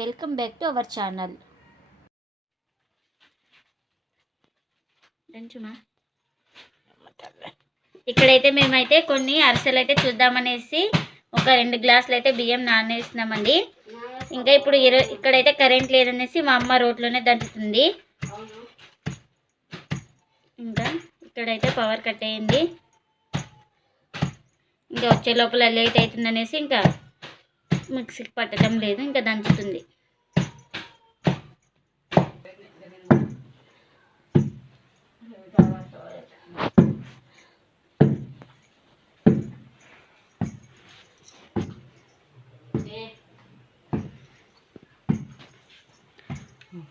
Welcome back to our channel. ఇక్కడైతే మేమైతే కొన్ని అరిసెలు అయితే చూద్దామనేసి ఒక రెండు గ్లాసులు అయితే బియ్యం నానేసినామండి. ఇంకా ఇప్పుడు ఇక్కడైతే కరెంట్ లేదనేసి మా అమ్మ రోడ్లోనే దంచుతుంది ఇంకా ఇక్కడైతే పవర్ కట్ అయింది ఇంకా వచ్చే లోపల లేట్ అవుతుంది అనేసి ఇంకా మిక్సీకి పట్టడం లేదు ఇంకా దంచుతుంది.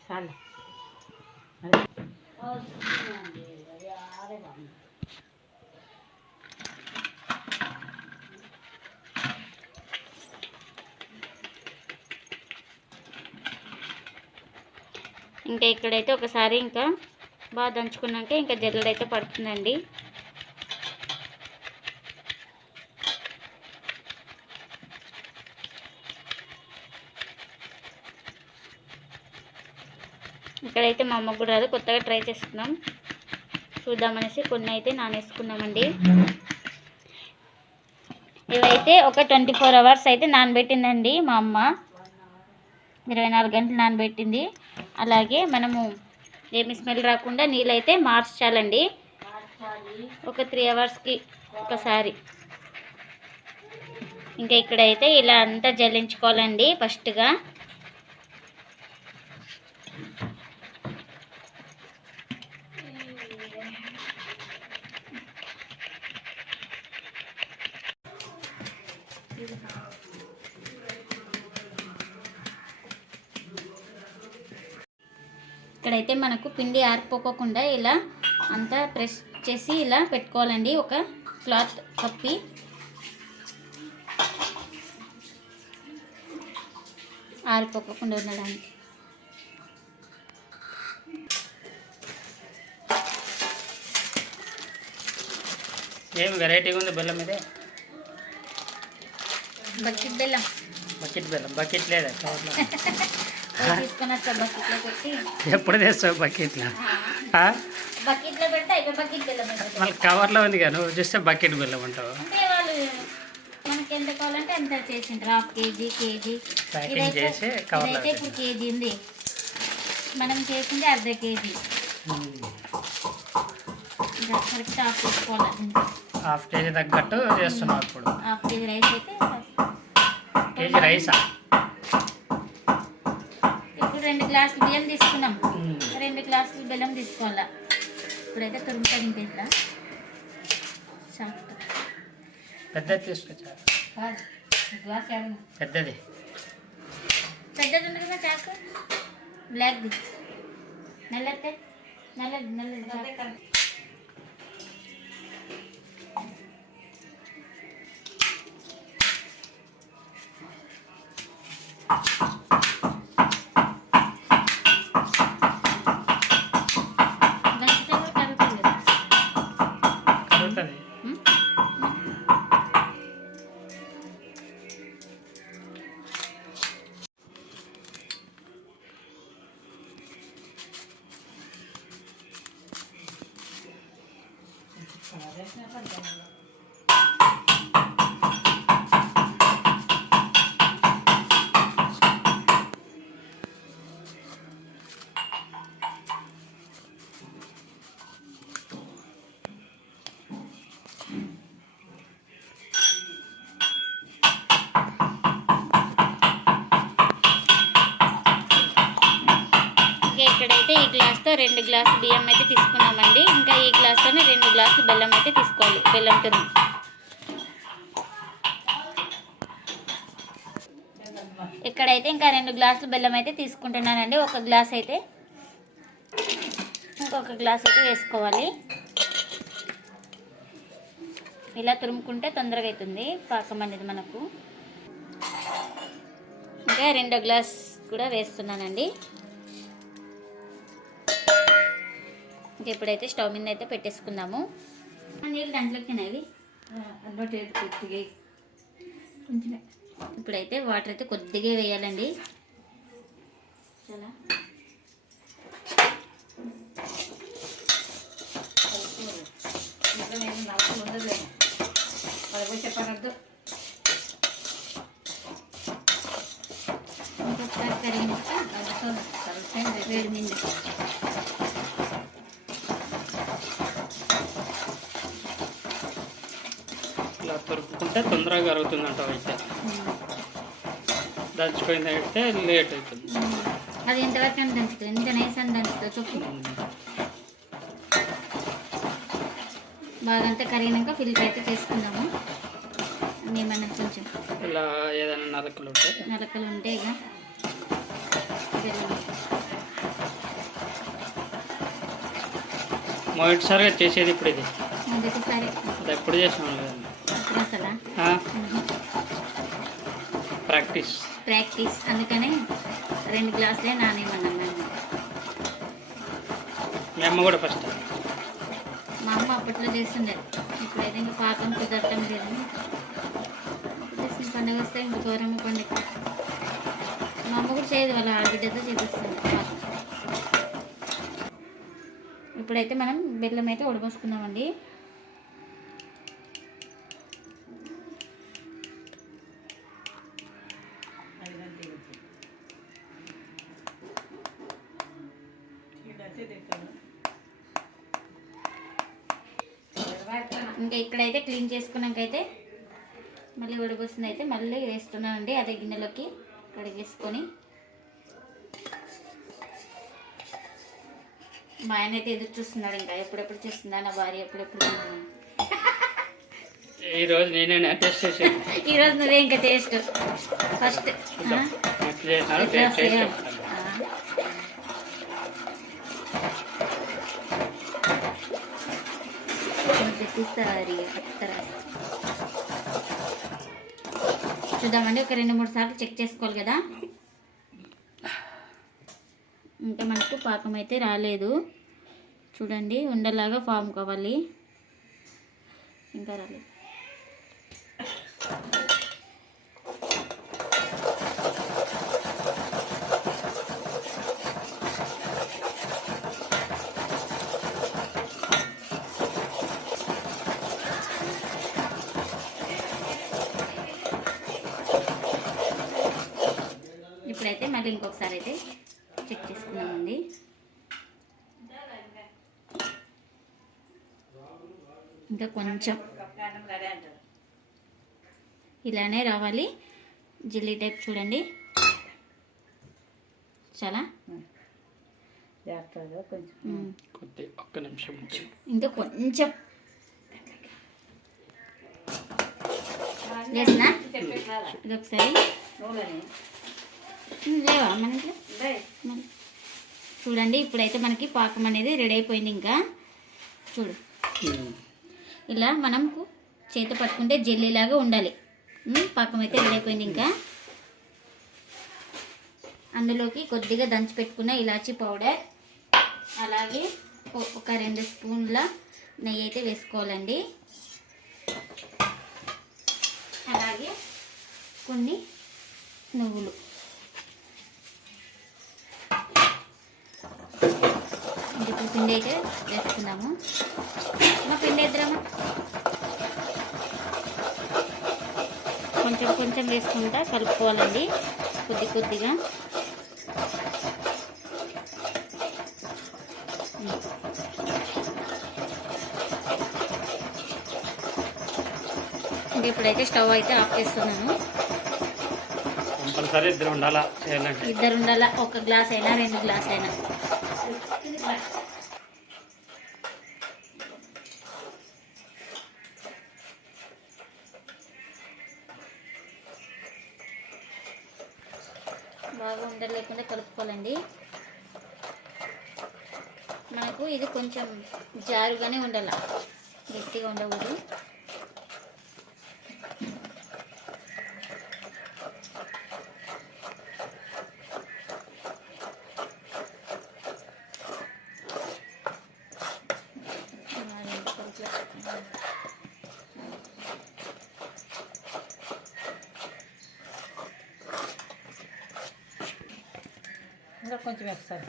చాలు. ఇంకా ఇక్కడైతే ఒకసారి ఇంకా బాగా దంచుకున్నాక ఇంకా జల్లడైతే పడుతుందండి. ఇక్కడైతే మా అమ్మకు కూడా రాదు కొత్తగా ట్రై చేస్తున్నాం. చూద్దామనేసి కొన్ని అయితే నానేసుకున్నామండి. ఇవైతే ఒక ట్వంటీ ఫోర్ అవర్స్ అయితే నానబెట్టిందండి మా అమ్మ. ఇరవై నాలుగు గంటలు నానబెట్టింది. అలాగే మనము ఏమి స్మెల్ రాకుండా నీళ్ళైతే మార్చాలండి. ఒక త్రీ అవర్స్కి ఒకసారి. ఇంకా ఇక్కడైతే ఇలా అంతా జల్లించుకోవాలండి ఫస్ట్గా. ఇక్కడైతే మనకు పిండి ఆరిపోకోకుండా ఇలా అంతా ప్రెస్ చేసి ఇలా పెట్టుకోవాలండి. ఒక క్లాత్ కప్పి. ఆరిపోకుండా ఉండడానికి. ఏం వెరైటీగా ఉంది బెల్లం ఇదే? బకెట్ బెల్లం. బకెట్ బెల్లం. బకెట్ లేదా? ఎప్పుడు తెస్తావు బకెట్లో. మళ్ళీ కవర్లో ఉంది కదా నువ్వు చూస్తే బకెట్ బెల్లం అంటావు కేజీ ప్యాకింగ్ చేసి కవర్లో ఉంది. మనం చేసింది అర్ధ కేజీ. హాఫ్ కేజీ తగ్గట్టు చేస్తున్నావు ఇప్పుడు. హాఫ్ కేజీ రైస్ అయితే కేజీ రైసా? ఇప్పుడు రెండు గ్లాసులు బియ్యం తీసుకున్నాం. రెండు గ్లాసులు బెల్లం తీసుకోవాలా? ఇప్పుడైతే తురుముతుంది ఇంకా ఇట్లా. పెద్దది తీసుకొచ్చా పెద్దది. పెద్దది ఉంది కదా చాకు? బ్లాక్ది. నల్లతే నల్లది నల్లది ఇక్కడైతే ఈ గ్లాస్తో రెండు గ్లాసు బియ్యం అయితే తీసుకున్నామండి. ఇంకా ఈ గ్లాస్తోనే రెండు గ్లాసులు బెల్లం అయితే తీసుకోవాలి బెల్లం తురుము ఇక్కడైతే ఇంకా రెండు గ్లాసులు బెల్లం అయితే తీసుకుంటున్నానండి. ఒక గ్లాస్ అయితే ఇంకొక గ్లాస్ అయితే వేసుకోవాలి. ఇలా తురుముకుంటే తొందరగా అవుతుంది పాకం అనేది మనకు. ఇంకా రెండో గ్లాస్ కూడా వేస్తున్నానండి. ఇంకా ఇప్పుడైతే స్టవ్ మీద అయితే పెట్టేసుకుందాము. నీళ్ళు దాంట్లోకి అవి కొంచెమే ఇప్పుడైతే వాటర్ అయితే కొద్దిగా వేయాలండి. చాలా. తొరుపుకుంటే తొందరగా కరుగుతుంది అంటావు అయితే. దంచిపోయింది అయితే లేట్ అవుతుంది. అది ఎంతవరకు అని దంచుతుంది ఎంత నేసాన్ని దంచుతుంది చెప్పు. బాగా అంతా కరిగినాక ఫిల్టర్ అయితే చేసుకుందాము. ఏమన్నా కొంచెం ఇలా ఏదైనా నరకలు ఉంటే. నలకలు ఉంటాయి ఇక. మొదటిసారిగా చేసేది ఇప్పుడు ఇది. అది ఎప్పుడు చేసినాం ప్రాక్టీస్ ప్రాక్టీస్ అందుకనే రెండు గ్లాసులే నానేమన్నాం మేము మీ అమ్మ కూడా ఫస్ట్ మా అమ్మ అప్పట్లో చేస్తుండే. ఇప్పుడైతే ఇంకా పాకం కుదరటం లేదు. చేసిన పండుగ వస్తే ఇంకా గౌరమ్మ పండుగ. మా అమ్మ కూడా చేయదు వాళ్ళ ఆడబిడ్డతో చేపిస్తుంది. ఇప్పుడైతే మనం బెల్లం అయితే ఉడబోసుకుందామండి. ఇక్కడైతే క్లీన్ చేసుకున్నాకైతే మళ్ళీ ఉడబోసింది అయితే మళ్ళీ వేస్తున్నానండి అదే గిన్నెలోకి కడిగేసుకొని. మా ఆయన అయితే ఎదురు చూస్తున్నాడు ఇంకా. ఎప్పుడెప్పుడు చేస్తుందా నా భార్య ఎప్పుడెప్పుడు? ఈ రోజు నేనే టెస్ట్ చేసేది ఈరోజు నువ్వే ఇంకా టేస్ట్. ఫస్ట్ చూద్దాం. ఎట్లా చేసినారో టేస్ట్ చేసి చెప్తాను. తెప్పిస్తారా అది చెప్తారా? చూద్దామండి ఒక రెండు మూడు సార్లు చెక్ చేసుకోవాలి కదా. ఇంకా మనకు పాకం అయితే రాలేదు. చూడండి ఉండలాగా ఫామ్ కావాలి. ఇంకా రాలేదు ఇప్పుడైతే మళ్ళీ ఇంకొకసారి అయితే చెక్ చేసుకున్నామండి ఇంకా కొంచెం. ఇలానే రావాలి. జిల్లీ టైప్ చూడండి. చాలా? ఒక్క నిమిషం. ఇంకా కొంచెం. లేచినా? ఇది ఒకసారి. లేవా మన. చూడండి ఇప్పుడైతే మనకి పాకం అనేది రెడీ అయిపోయింది ఇంకా. చూడు. ఇలా మనం చేతి పట్టుకుంటే జెల్లీలాగా ఉండాలి. పాకం అయితే రెడీ ఇంకా. అందులోకి కొద్దిగా దంచి పెట్టుకున్న ఇలాచీ పౌడర్ అలాగే ఒక రెండు స్పూన్ల నెయ్యి అయితే వేసుకోవాలండి. అలాగే కొన్ని నువ్వులు. ఇప్పుడు పిండి అయితే వేసుకుందాము. మా పిండి వేద్దామా? కొంచెం కొంచెం వేసుకుంటా కలుపుకోవాలండి కొద్ది కొద్దిగా. ఇప్పుడైతే స్టవ్ అయితే ఆఫ్ చేస్తున్నాను. ఇద్దరు ఉండాల? ఒక గ్లాస్ అయినా రెండు గ్లాస్ అయినా. బాగా ఉండలేకుండా కలుపుకోవాలండి. మనకు ఇది కొంచెం జారుగానే ఉండాలి గట్టిగా ఉండకూడదు. ఇంకా కొంచెం వేస్తారు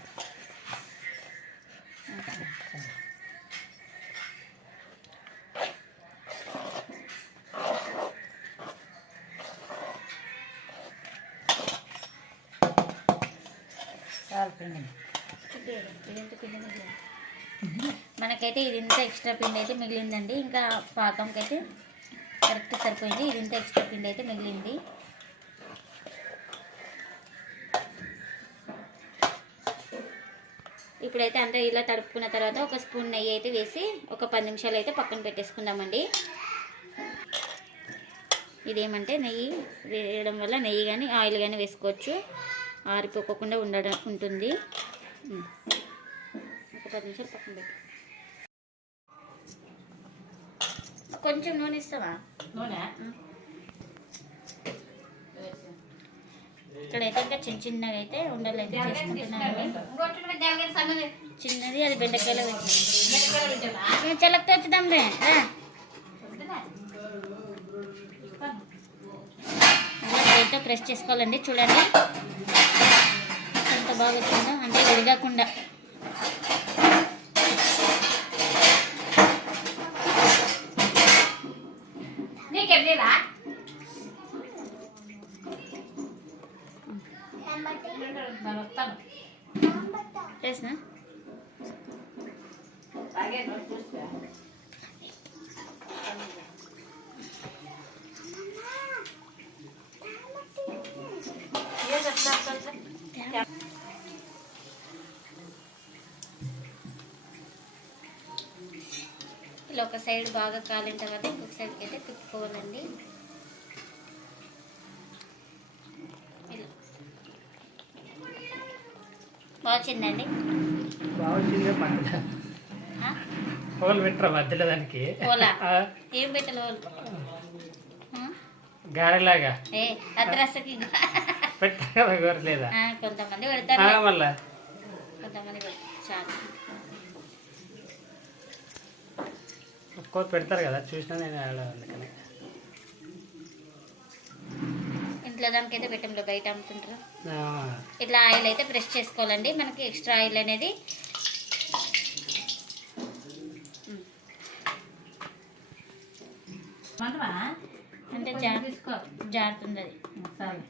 మనకైతే ఇది ఇంత ఎక్స్ట్రా పిండి అయితే మిగిలిందండి. ఇంకా పాకంకైతే కరెక్ట్ సరిపోయింది. ఇది ఇంత ఎక్స్ట్రా పిండి అయితే మిగిలింది. ఇప్పుడైతే అంతా ఇలా తడుపుకున్న తర్వాత ఒక స్పూన్ నెయ్యి అయితే వేసి ఒక పది నిమిషాలు అయితే పక్కన పెట్టేసుకుందామండి. ఇదేమంటే నెయ్యి వేయడం వల్ల నెయ్యి కానీ ఆయిల్ కానీ వేసుకోవచ్చు. ఆరిపోకుండా ఉండడం ఉంటుంది. ఒక పది నిమిషాలు పక్కన పెట్టు. కొంచెం నూనె ఇస్తావా? నూనె? ఇక్కడైతే ఇంకా చిన్న చిన్నగా అయితే ఉండలు అయితే చేసుకుంటున్నాను చిన్నది అది బెండకాయలో పెట్టినాను మిరపకాయలు పెట్టావా? వచ్చుదాం రే రా. చేతితో ప్రెస్ చేసుకోవాలండి చూడండి ఎంత బాగా వచ్చిందో అంటే విడగకుండా నీకెళ్ళిరా నేను వస్తాను చేసిన తాగే నోరు చూస్తా. ఏ చెప్తా చెప్తా. ఇలా ఒక సైడ్ బాగా కాలిన తర్వాత ఇంకొక సైడ్కి అయితే తిప్పుకోవాలండి. ఇలా. బాగా వచ్చిందండి బాగుంది? హోల్ పెట్టరా మధ్యలో దానికి? హోలా? ఏం పెట్టాలి ఆ? గారెలాగా? ఏ అద్రసకి పెట్టా కదా కోరలేదా ఆ, కొంతమంది పెడతారు మళ్ళా కొంతమంది చాలు. ఒక్కో పెడతారు కదా చూసినా నేను అందుకని ఇంట్లో దానికైతే పెట్టంలో బయట అమ్ముతుంటారు ఇట్లా ఆయిల్ అయితే ప్రెస్ చేసుకోవాలండి మనకి ఎక్స్ట్రా ఆయిల్ అనేది? అంటే కొంచెం జా తీసుకో. జారుతుంది అది చాలు.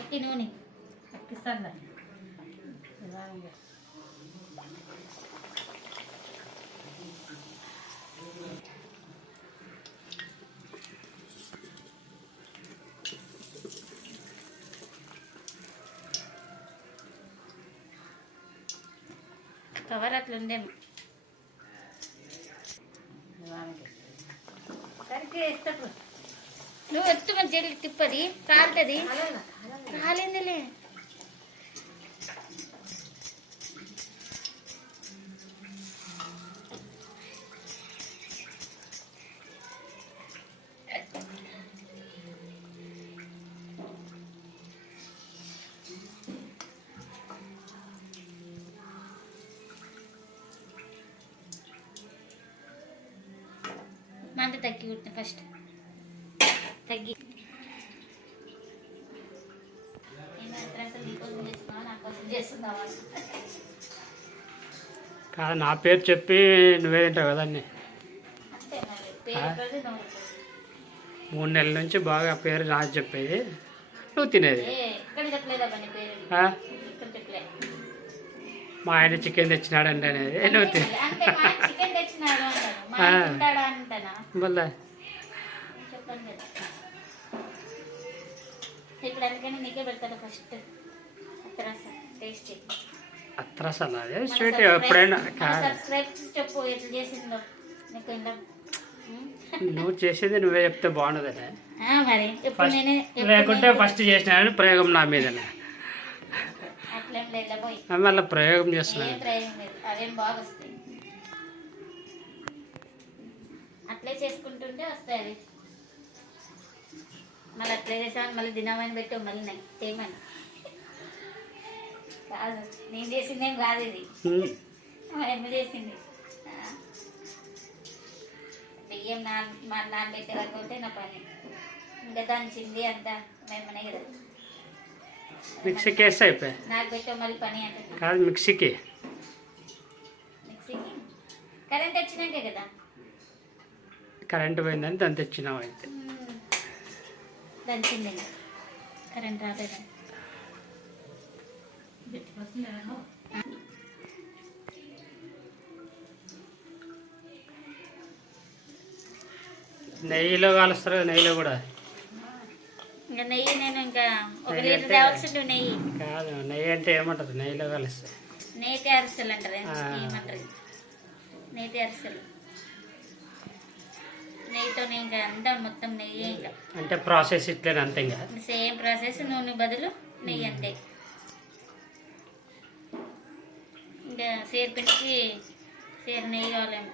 ఎక్కి నూనె ఎక్కిస్తానులే. కవర్ అట్లా ఉందేమో ఇలా ఉంది. సరిగ్గా. నువ్వు ఎత్తు జల్లి తిప్పది కాలుతుంది. కాలిందిలే కాదు నా పేరు చెప్పి నువ్వే తింటావు కదా అన్ని. మూడు నెలల నుంచి బాగా పేరు నాకు చెప్పేది. నువ్వు తినేది. మా ఆయన చికెన్ తెచ్చినాడండి అనేది. నువ్వు తినే తెచ్చినాడు మళ్ళా ఇప్పుడు అందుకని నీకే పెడతాను ఫస్ట్. అత్తరస టేస్ట్ అత్రసలు అదే స్వీట్ ఎప్పుడైనా చెప్పు ఎట్లా చేసిందో? నీకు. నువ్వు చేసేది నువ్వే చెప్తే బాగుండదని లేకుంటే ఫస్ట్ చేసినాడని ప్రయోగం నా మీదనే. మళ్ళీ ప్రయోగం చేస్తున్నాను అట్లే చేసుకుంటుంటే వస్తాయి మళ్ళీ అట్లే చేసామని మళ్ళీ దినమని పెట్టావు మళ్ళీ నాకు చేయమని కాదు. నేను చేసిందేం కాదు ఇది. అమ్మ చేసింది. బియ్యం నాన్ మా నాన్న పెట్టే వరకు ఉంటే నా పని. ఇంకా దంచింది అంతా మేమనే కదా. మిక్సీకి వేస్తే అయిపోయి? నాకు పెట్టే మళ్ళీ పని అంటే కాదు మిక్సీకి. మిక్సీకి? కరెంట్ వచ్చినాకే కదా. కరెంటు పోయిందని దాన్ని తెచ్చినావు అయితే. దంచింది కరెంట్ రాలేదు నెయ్యిలో కాలుస్తారు కదా నెయ్యిలో కూడా? ఇంకా నెయ్యి నేను ఇంకా ఒక నెయ్యి లీటర్ తేవాల్సిండు నెయ్యి. కాదు నెయ్యి అంటే ఏమంటారు? నెయ్యిలో కలుస్తాయి నేతి అరిసెలు అంటారు. ఏమంటారు? నేతి అరిసెలు నెయ్యితో ఇంకా అంతా మొత్తం నెయ్యి ఇంకా. అంటే ప్రాసెస్ ఇట్లేని అంతే ఇంకా? సేమ్ ప్రాసెస్ నూనె బదులు నెయ్యి అంతే. ఇంకా సేర్పిండికి సేర్ నెయ్యి కావాలేమో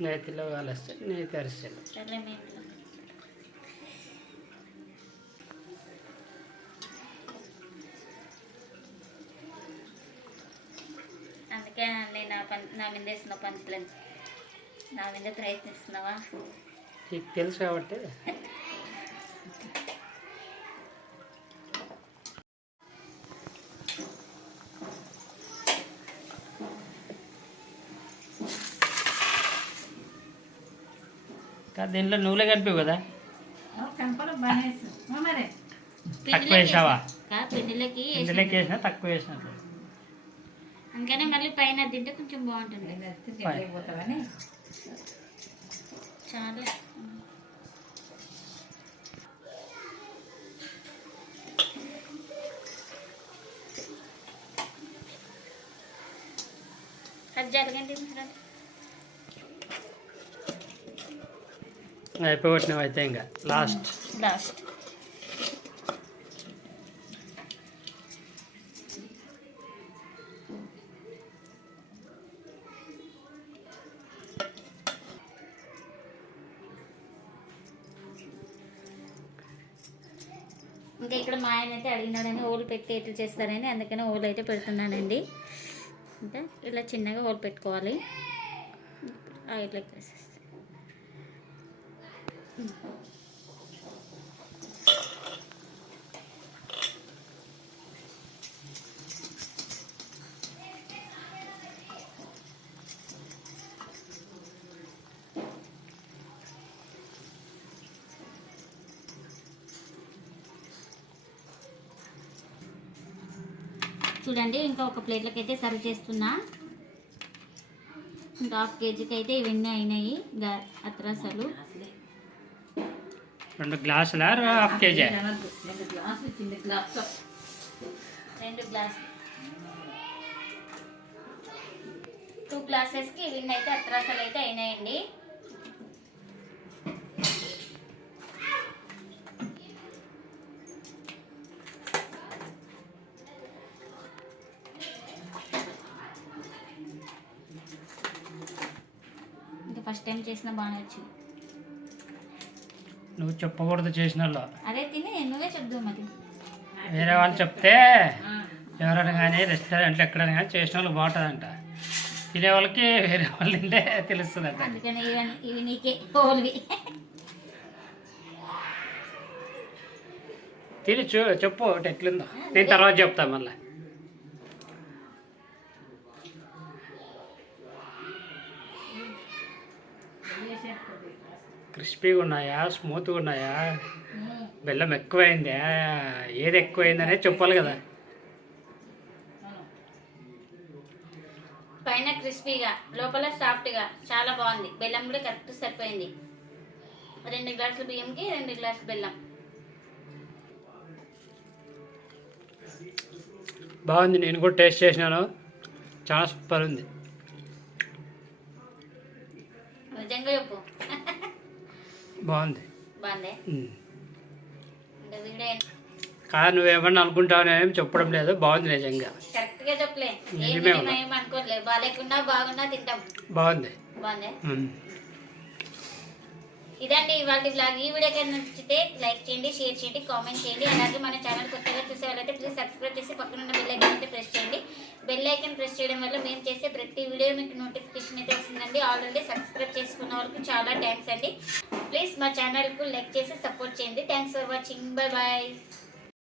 నేతిలో కలుస్తాయి నేతి అరిసెలు అందుకే నేను నా పం నా మీద వేసిన పంచులని. నా మీద ప్రయత్నిస్తున్నావా? నీకు తెలుసు కాబట్టి. కాదు దీంట్లో నువ్వులే కనిపివు కదా? తక్కువ వేసావా? కా పిండిలోకి ఇందులోకి వేసినా తక్కువ వేసినట్లు అందుకనే మళ్ళీ పైన తింటే కొంచెం బాగుంటుంది. చాలా అది జరగండి మరి. అయిపోగొట్టినవి అయితే ఇంకా. లాస్ట్ లాస్ట్ hmm, ఇంకా ఇక్కడ మా ఆయన అయితే అడిగినాడని ఓలు పెట్టి ఎట్లు చేస్తారని అందుకని ఓలు అయితే పెడుతున్నానండి. ఇంకా ఇలా చిన్నగా ఓలు పెట్టుకోవాలి. ఆయిల్ చూడండి ఇంకా ఒక ప్లేట్లకి అయితే సర్వ్ చేస్తున్నా. ఇంకా హాఫ్ కేజీకి అయితే ఇవన్నీ అయినాయి అత్రాసాలు. రెండు గ్లాసుల? Half KG. రెండు చిన్న గ్లాసు రెండు గ్లాస్ టూ గ్లాసెస్కి ఇవన్నీ అయితే అత్రాసాలు అయితే అయినాయండి. టైం చేసిన బాగానే వచ్చింది నువ్వు చెప్పకూడదు చేసిన వాళ్ళు అదే తిని నువ్వే చెప్దాం మరి. వేరే వాళ్ళు చెప్తే ఎవరైనా కానీ రెస్టారెంట్లు ఎక్కడైనా కానీ చేసిన వాళ్ళు బాగుంటుందంట. తినే వాళ్ళకి వేరే వాళ్ళు తింటే అందుకని ఇవి నీకే కోల్వి తిని చూ చెప్పు ఎట్లుందో. నేను తర్వాత చెప్తా మళ్ళీ. క్రిస్పీగా ఉన్నాయా? స్మూత్గా ఉన్నాయా? బెల్లం ఎక్కువైందా? ఏది ఎక్కువైందనే చెప్పాలి కదా. పైన క్రిస్పీగా లోపల సాఫ్ట్గా చాలా బాగుంది. బెల్లం కూడా కరెక్ట్ సరిపోయింది. రెండు గ్లాసుల బియ్యంకి రెండు గ్లాసుల బెల్లం. బాగుంది. నేను కూడా టేస్ట్ చేసినాను. చాలా సూపర్ ఉంది. నిజంగా చెప్పు. బాగుంది. బాగుంది? కాదు నువ్వేమన్నా అనుకుంటావు చెప్పడం లేదు. బాగుంది నిజంగా. కరెక్ట్గా చెప్పలే. ఇదండి ఇవాళ బ్లాగ్ ఈ వీడియో కనుక నచ్చితే లైక్ చేయండి షేర్ చేయండి కామెంట్ చేయండి. అలాగే మన ఛానల్ కొత్తగా చూసే వాళ్ళైతే ప్లీజ్ సబ్స్క్రైబ్ చేసి పక్కన ఉన్న బెల్ ఐకన్ అయితే ప్రెస్ చేయండి. బెల్ ఐకన్ ప్రెస్ చేయడం వల్ల మేము చేసే ప్రతి వీడియో మీకు నోటిఫికేషన్ అయితే వస్తుందండి. ఆల్రెడీ సబ్స్క్రైబ్ చేసుకున్న వాళ్ళకి చాలా థ్యాంక్స్ అండి. ప్లీజ్ మా ఛానల్కు లైక్ చేసి సపోర్ట్ చేయండి. Thanks for watching bye bye